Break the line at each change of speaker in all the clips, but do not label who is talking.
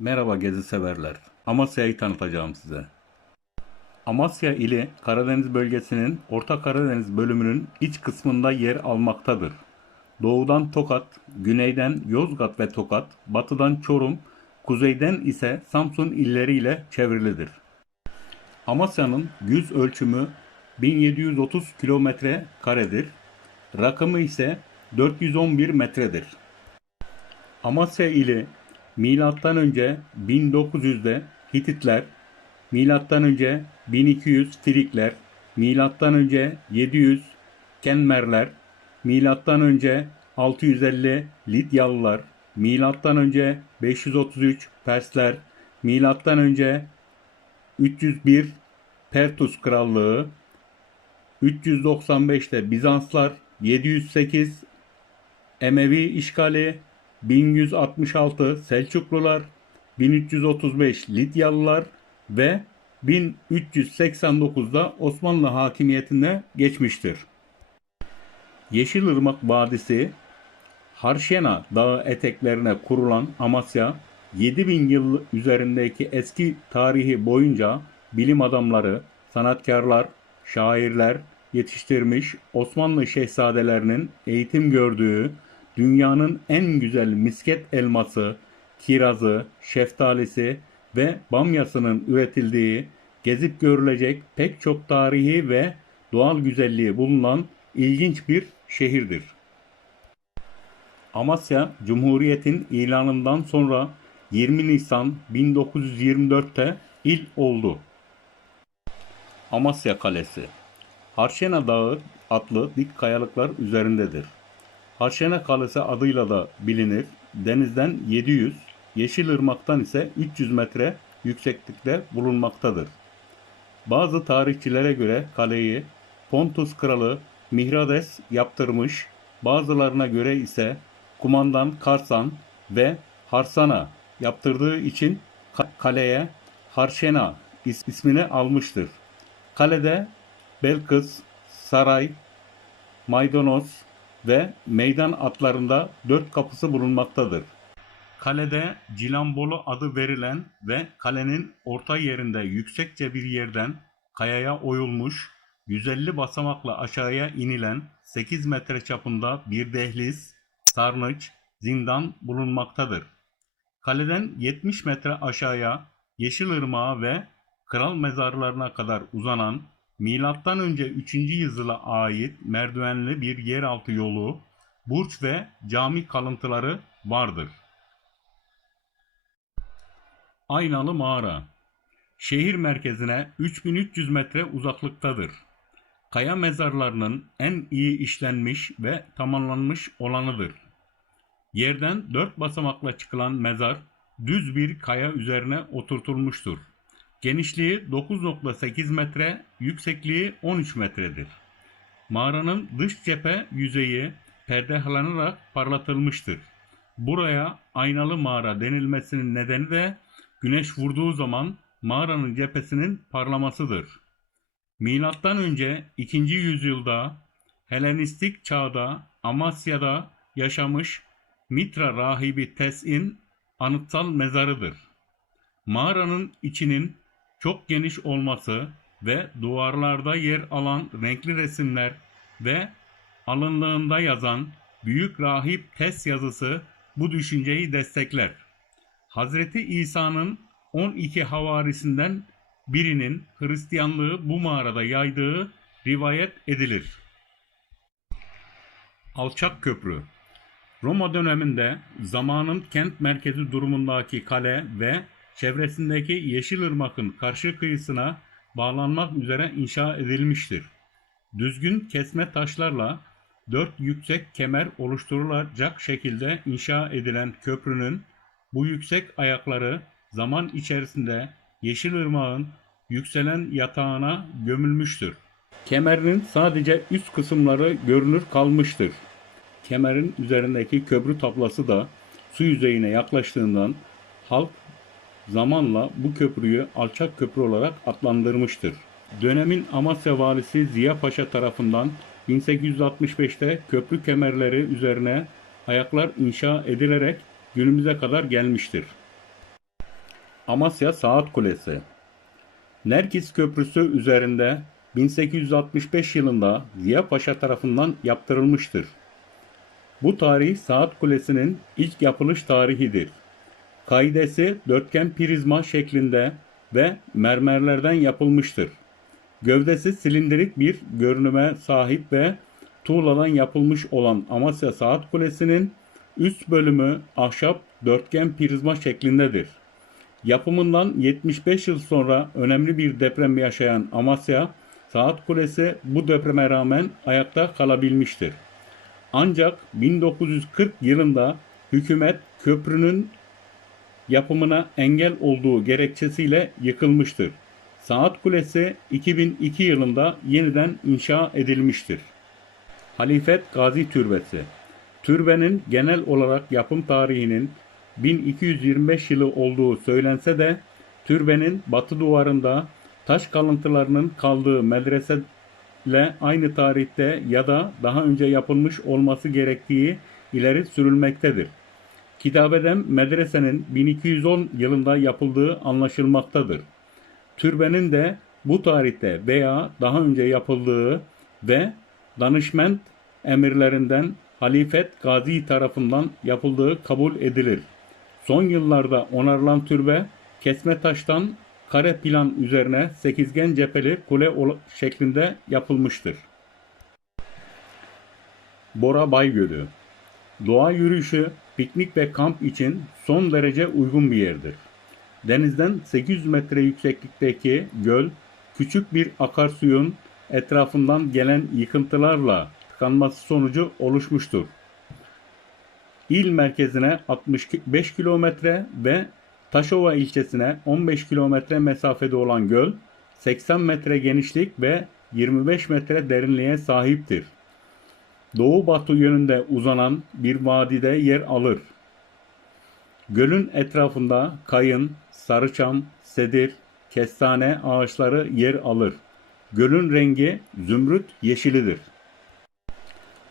Merhaba gezi severler. Amasya'yı tanıtacağım size. Amasya ili Karadeniz bölgesinin Orta Karadeniz bölümünün iç kısmında yer almaktadır. Doğudan Tokat, güneyden Yozgat ve Tokat, batıdan Çorum, kuzeyden ise Samsun illeriyle çevrilidir. Amasya'nın yüz ölçümü 1730 kilometre karedir. Rakımı ise 411 metredir. Amasya ili milattan önce 1900'de Hititler, milattan önce 1200 Frikler, milattan önce 700 Kenmerler, milattan önce 650 Lidyalılar, milattan önce 533 Persler, milattan önce 301 Pertus Krallığı, 395'te Bizanslar, 708 Emevi işgali, 1166 Selçuklular, 1335 Lidyalılar ve 1389'da Osmanlı hakimiyetine geçmiştir. Yeşilırmak Vadisi, Harşena Dağı eteklerine kurulan Amasya, 7000 yıl üzerindeki eski tarihi boyunca bilim adamları, sanatkarlar, şairler yetiştirmiş Osmanlı şehzadelerinin eğitim gördüğü dünyanın en güzel misket elması, kirazı, şeftalisi ve bamyasının üretildiği, gezip görülecek pek çok tarihi ve doğal güzelliği bulunan ilginç bir şehirdir. Amasya, Cumhuriyet'in ilanından sonra 20 Nisan 1924'te il oldu. Amasya Kalesi Harşena Dağı adlı dik kayalıklar üzerindedir. Harşena Kalesi adıyla da bilinir. Denizden 700, Yeşilırmak'tan ise 300 metre yükseklikte bulunmaktadır. Bazı tarihçilere göre kaleyi Pontus kralı Mihrades yaptırmış, bazılarına göre ise kumandan Karsan ve Harsana yaptırdığı için ka- kaleye Harşena is- ismini almıştır. Kalede Belkıs, Saray, Maydanoz ve meydan atlarında dört kapısı bulunmaktadır. Kalede Cilambolu adı verilen ve kalenin orta yerinde yüksekçe bir yerden kayaya oyulmuş 150 basamakla aşağıya inilen 8 metre çapında bir dehliz, sarnıç, zindan bulunmaktadır. Kaleden 70 metre aşağıya Yeşilırmağa ve Kral mezarlarına kadar uzanan milattan önce 3. yüzyıla ait merdivenli bir yeraltı yolu, burç ve cami kalıntıları vardır. Aynalı Mağara Şehir merkezine 3300 metre uzaklıktadır. Kaya mezarlarının en iyi işlenmiş ve tamamlanmış olanıdır. Yerden dört basamakla çıkılan mezar düz bir kaya üzerine oturtulmuştur. Genişliği 9.8 metre, yüksekliği 13 metredir. Mağaranın dış cephe yüzeyi perdelanarak parlatılmıştır. Buraya aynalı mağara denilmesinin nedeni de güneş vurduğu zaman mağaranın cephesinin parlamasıdır. Milattan önce 2. yüzyılda Helenistik çağda Amasya'da yaşamış Mitra rahibi Tes'in anıtsal mezarıdır. Mağaranın içinin çok geniş olması ve duvarlarda yer alan renkli resimler ve alınlığında yazan Büyük Rahip Tes yazısı bu düşünceyi destekler. Hazreti İsa'nın 12 havarisinden birinin Hristiyanlığı bu mağarada yaydığı rivayet edilir. Alçak Köprü Roma döneminde zamanın kent merkezi durumundaki kale ve çevresindeki Yeşilırmak'ın karşı kıyısına bağlanmak üzere inşa edilmiştir. Düzgün kesme taşlarla dört yüksek kemer oluşturulacak şekilde inşa edilen köprünün bu yüksek ayakları zaman içerisinde Yeşilırmak'ın yükselen yatağına gömülmüştür. Kemerinin sadece üst kısımları görünür kalmıştır. Kemerin üzerindeki köprü tablası da su yüzeyine yaklaştığından halk zamanla bu köprüyü alçak köprü olarak adlandırmıştır. Dönemin Amasya valisi Ziya Paşa tarafından 1865'te köprü kemerleri üzerine ayaklar inşa edilerek günümüze kadar gelmiştir. Amasya Saat Kulesi Nerkis Köprüsü üzerinde 1865 yılında Ziya Paşa tarafından yaptırılmıştır. Bu tarih Saat Kulesi'nin ilk yapılış tarihidir. Kaidesi dörtgen prizma şeklinde ve mermerlerden yapılmıştır. Gövdesi silindirik bir görünüme sahip ve tuğladan yapılmış olan Amasya Saat Kulesi'nin üst bölümü ahşap dörtgen prizma şeklindedir. Yapımından 75 yıl sonra önemli bir deprem yaşayan Amasya Saat Kulesi bu depreme rağmen ayakta kalabilmiştir. Ancak 1940 yılında hükümet köprünün yapımına engel olduğu gerekçesiyle yıkılmıştır. Saat Kulesi 2002 yılında yeniden inşa edilmiştir. Halifet Gazi Türbesi Türbenin genel olarak yapım tarihinin 1225 yılı olduğu söylense de türbenin batı duvarında taş kalıntılarının kaldığı medrese ile aynı tarihte ya da daha önce yapılmış olması gerektiği ileri sürülmektedir. Kitabeden medresenin 1210 yılında yapıldığı anlaşılmaktadır. Türbenin de bu tarihte veya daha önce yapıldığı ve danışment emirlerinden Halifet Gazi tarafından yapıldığı kabul edilir. Son yıllarda onarılan türbe kesme taştan kare plan üzerine sekizgen cepheli kule şeklinde yapılmıştır. Bora Bay Gölü Doğa yürüyüşü, piknik ve kamp için son derece uygun bir yerdir. Denizden 800 metre yükseklikteki göl, küçük bir akarsuyun etrafından gelen yıkıntılarla tıkanması sonucu oluşmuştur. İl merkezine 65 kilometre ve Taşova ilçesine 15 kilometre mesafede olan göl, 80 metre genişlik ve 25 metre derinliğe sahiptir. Doğu batı yönünde uzanan bir vadide yer alır. Gölün etrafında kayın, sarıçam, sedir, kestane ağaçları yer alır. Gölün rengi zümrüt yeşilidir.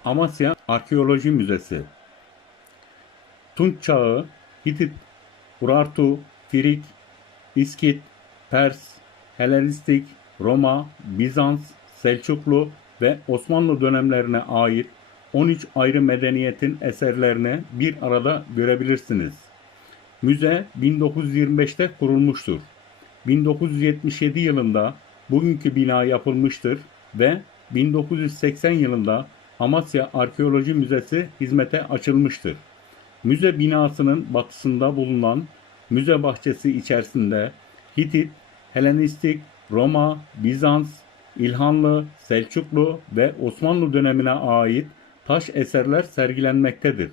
Amasya Arkeoloji Müzesi Tunç Çağı, Hitit, Urartu, Firik, İskit, Pers, Helenistik, Roma, Bizans, Selçuklu ve Osmanlı dönemlerine ait 13 ayrı medeniyetin eserlerini bir arada görebilirsiniz. Müze 1925'te kurulmuştur. 1977 yılında bugünkü bina yapılmıştır ve 1980 yılında Amasya Arkeoloji Müzesi hizmete açılmıştır. Müze binasının batısında bulunan müze bahçesi içerisinde Hitit, Helenistik, Roma, Bizans, İlhanlı, Selçuklu ve Osmanlı dönemine ait taş eserler sergilenmektedir.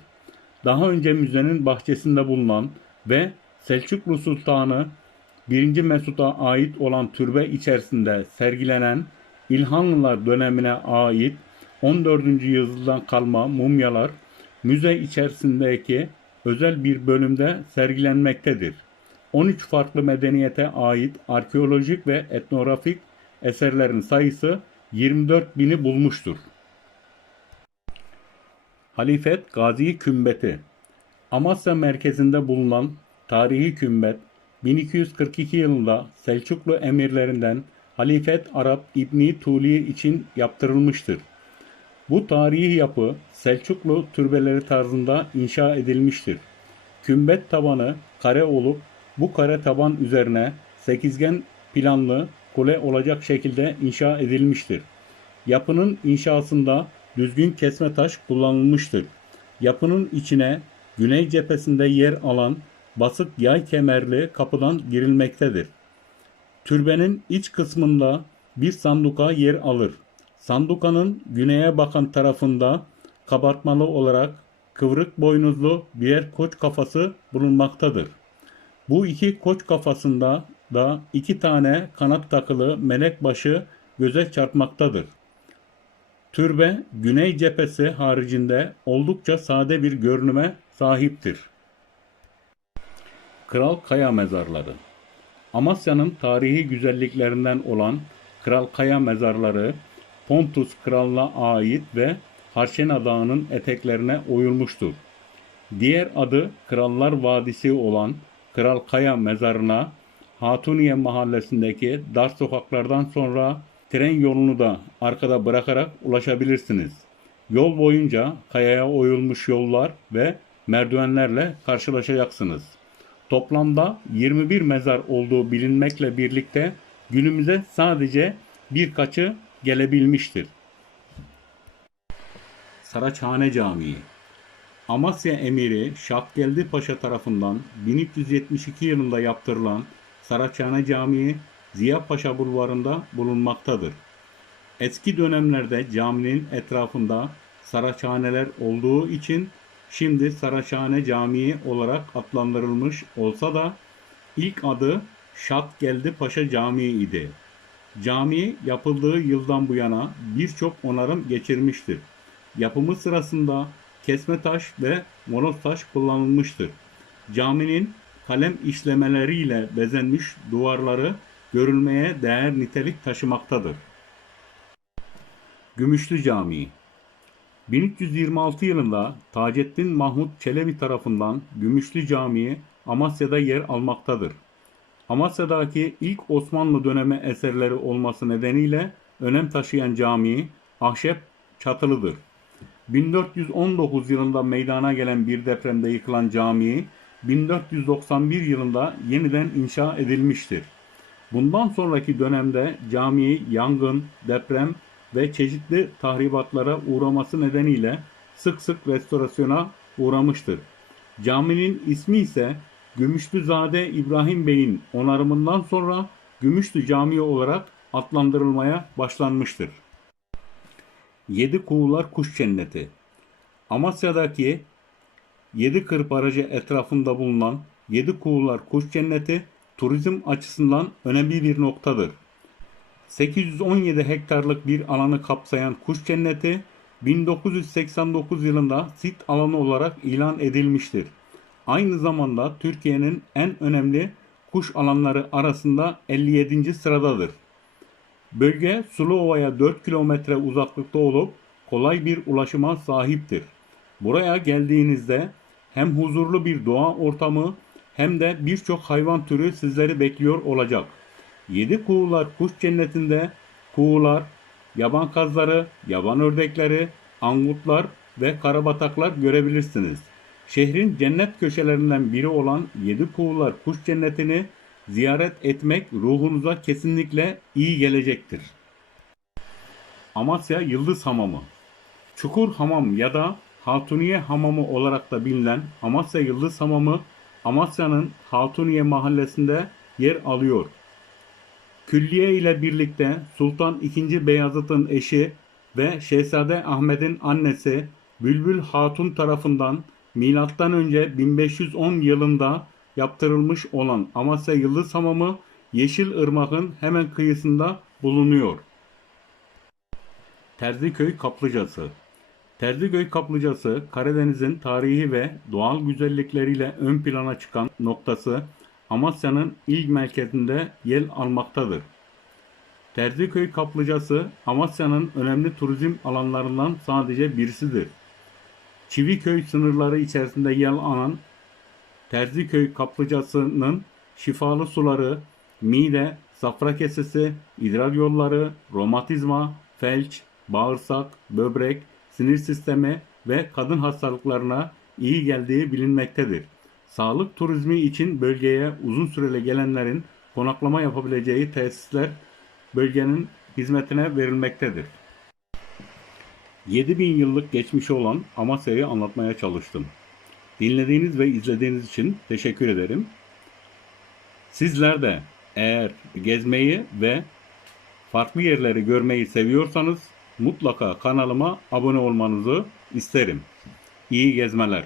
Daha önce müzenin bahçesinde bulunan ve Selçuklu Sultanı 1. Mesut'a ait olan türbe içerisinde sergilenen İlhanlılar dönemine ait 14. yüzyıldan kalma mumyalar müze içerisindeki özel bir bölümde sergilenmektedir. 13 farklı medeniyete ait arkeolojik ve etnografik eserlerin sayısı 24 bini bulmuştur. Halifet Gazi Kümbeti Amasya merkezinde bulunan tarihi kümbet 1242 yılında Selçuklu emirlerinden Halifet Arap İbni Tuli için yaptırılmıştır. Bu tarihi yapı Selçuklu türbeleri tarzında inşa edilmiştir. Kümbet tabanı kare olup bu kare taban üzerine sekizgen planlı kule olacak şekilde inşa edilmiştir. Yapının inşasında düzgün kesme taş kullanılmıştır. Yapının içine güney cephesinde yer alan basık yay kemerli kapıdan girilmektedir. Türbenin iç kısmında bir sanduka yer alır. Sandukanın güneye bakan tarafında kabartmalı olarak kıvrık boynuzlu birer koç kafası bulunmaktadır. Bu iki koç kafasında da iki tane kanat takılı melek başı göze çarpmaktadır. Türbe güney cephesi haricinde oldukça sade bir görünüme sahiptir. Kral Kaya Mezarları Amasya'nın tarihi güzelliklerinden olan Kral Kaya Mezarları Pontus kralına ait ve Harşena Dağı'nın eteklerine oyulmuştur. Diğer adı Krallar Vadisi olan Kral Kaya mezarına Hatuniye mahallesindeki dar sokaklardan sonra tren yolunu da arkada bırakarak ulaşabilirsiniz. Yol boyunca kayaya oyulmuş yollar ve merdivenlerle karşılaşacaksınız. Toplamda 21 mezar olduğu bilinmekle birlikte günümüze sadece birkaçı gelebilmiştir. Saraçhane Camii Amasya Emiri Şahgeldi Paşa tarafından 1372 yılında yaptırılan Saraçhane Camii Ziya Paşa Bulvarı'nda bulunmaktadır. Eski dönemlerde caminin etrafında saraçhaneler olduğu için şimdi Saraçhane Camii olarak adlandırılmış olsa da ilk adı Şahgeldi Paşa Camii idi. Cami yapıldığı yıldan bu yana birçok onarım geçirmiştir. Yapımı sırasında kesme taş ve moloz taş kullanılmıştır. Caminin kalem işlemeleriyle bezenmiş duvarları görülmeye değer nitelik taşımaktadır. Gümüşlü Camii 1326 yılında Taceddin Mahmut Çelebi tarafından Gümüşlü Camii Amasya'da yer almaktadır. Amasya'daki ilk Osmanlı dönemi eserleri olması nedeniyle önem taşıyan cami ahşap çatılıdır. 1419 yılında meydana gelen bir depremde yıkılan cami 1491 yılında yeniden inşa edilmiştir. Bundan sonraki dönemde cami yangın, deprem ve çeşitli tahribatlara uğraması nedeniyle sık sık restorasyona uğramıştır. Caminin ismi ise Gümüşlüzade İbrahim Bey'in onarımından sonra Gümüşlü Camii olarak adlandırılmaya başlanmıştır. Yedi Kuğular Kuş Cenneti Amasya'daki Yedi Kır Barajı etrafında bulunan Yedi Kuğular Kuş Cenneti turizm açısından önemli bir noktadır. 817 hektarlık bir alanı kapsayan kuş cenneti 1989 yılında sit alanı olarak ilan edilmiştir. Aynı zamanda Türkiye'nin en önemli kuş alanları arasında 57. sıradadır. Bölge Suluova'ya 4 kilometre uzaklıkta olup kolay bir ulaşıma sahiptir. Buraya geldiğinizde hem huzurlu bir doğa ortamı hem de birçok hayvan türü sizleri bekliyor olacak. Yedi kuğular kuş cennetinde kuğular, yaban kazları, yaban ördekleri, angutlar ve karabataklar görebilirsiniz. Şehrin cennet köşelerinden biri olan Yedi Kuğular Kuş Cenneti'ni ziyaret etmek ruhunuza kesinlikle iyi gelecektir. Amasya Yıldız Hamamı Çukur Hamam ya da Hatuniye Hamamı olarak da bilinen Amasya Yıldız Hamamı Amasya'nın Hatuniye mahallesinde yer alıyor. Külliye ile birlikte Sultan II. Beyazıt'ın eşi ve Şehzade Ahmet'in annesi Bülbül Hatun tarafından milattan önce 1510 yılında yaptırılmış olan Amasya Yıldız Hamamı Yeşil Irmak'ın hemen kıyısında bulunuyor. Terziköy Kaplıcası Terziköy Kaplıcası Karadeniz'in tarihi ve doğal güzellikleriyle ön plana çıkan noktası Amasya'nın ilk merkezinde yer almaktadır. Terziköy Kaplıcası Amasya'nın önemli turizm alanlarından sadece birisidir. Çiviköy sınırları içerisinde yer alan Terziköy Kaplıcası'nın şifalı suları, mide, safra kesesi, idrar yolları, romatizma, felç, bağırsak, böbrek, sinir sistemi ve kadın hastalıklarına iyi geldiği bilinmektedir. Sağlık turizmi için bölgeye uzun süreli gelenlerin konaklama yapabileceği tesisler bölgenin hizmetine verilmektedir. 7000 yıllık geçmişi olan Amasya'yı anlatmaya çalıştım. Dinlediğiniz ve izlediğiniz için teşekkür ederim. Sizler de eğer gezmeyi ve farklı yerleri görmeyi seviyorsanız mutlaka kanalıma abone olmanızı isterim. İyi gezmeler.